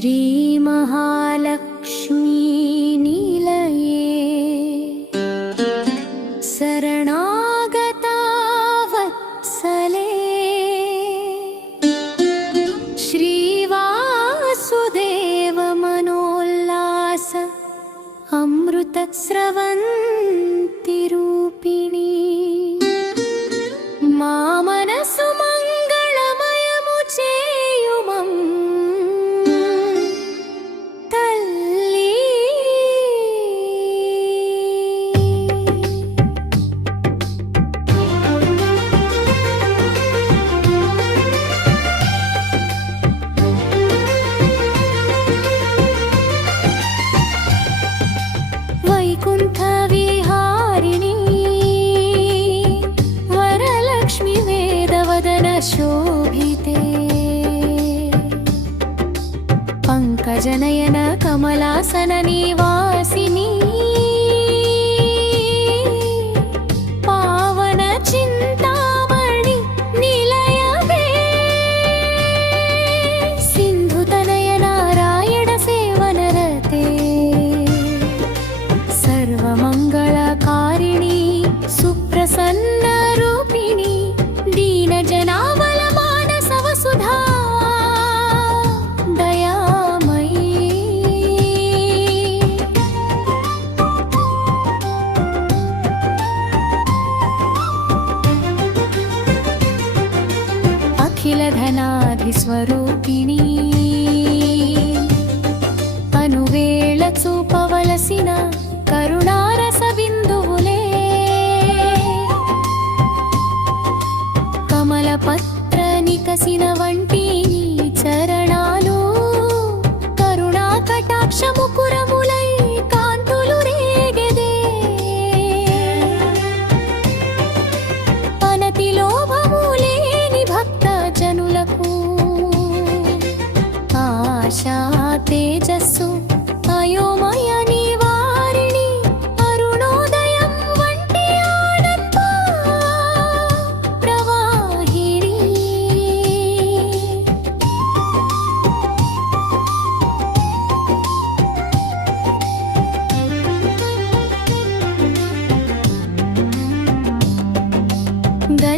श्रीमहालक्ष्मी निलये शरणागता वत्सले श्रीवासुदेवमनोल्लास अमृतस्रवन्तिरूपिणी వేదవదన శోభితే. పంకజనయన కమలాసన అఖిలధనాధిస్వరూపిణీ అనువేళ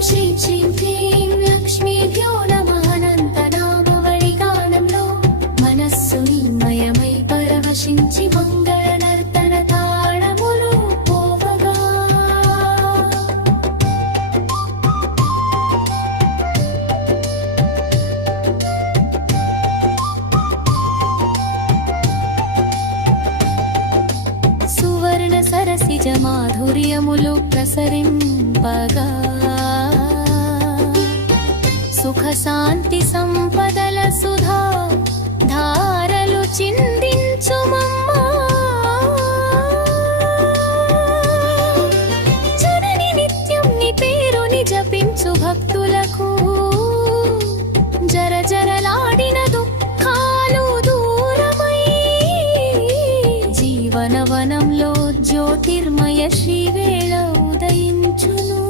శ్రీం శ్రీం క్లీం లక్ష్మీభ్యో నమః అనంతనామవళి మనస్సు నిమయమై పరవశించి మంగళ నర్తన తాళములు పోవగా సువర్ణ సరసిజ మాధుర్యములు ప్రసరింపగా సుఖశాంతి సంపదల సుధా ధారలు చిందించు భక్తులకు. జరజరలాడిన జీవనవనంలో జ్యోతిర్మయ శ్రీవేళ ఉదయించును.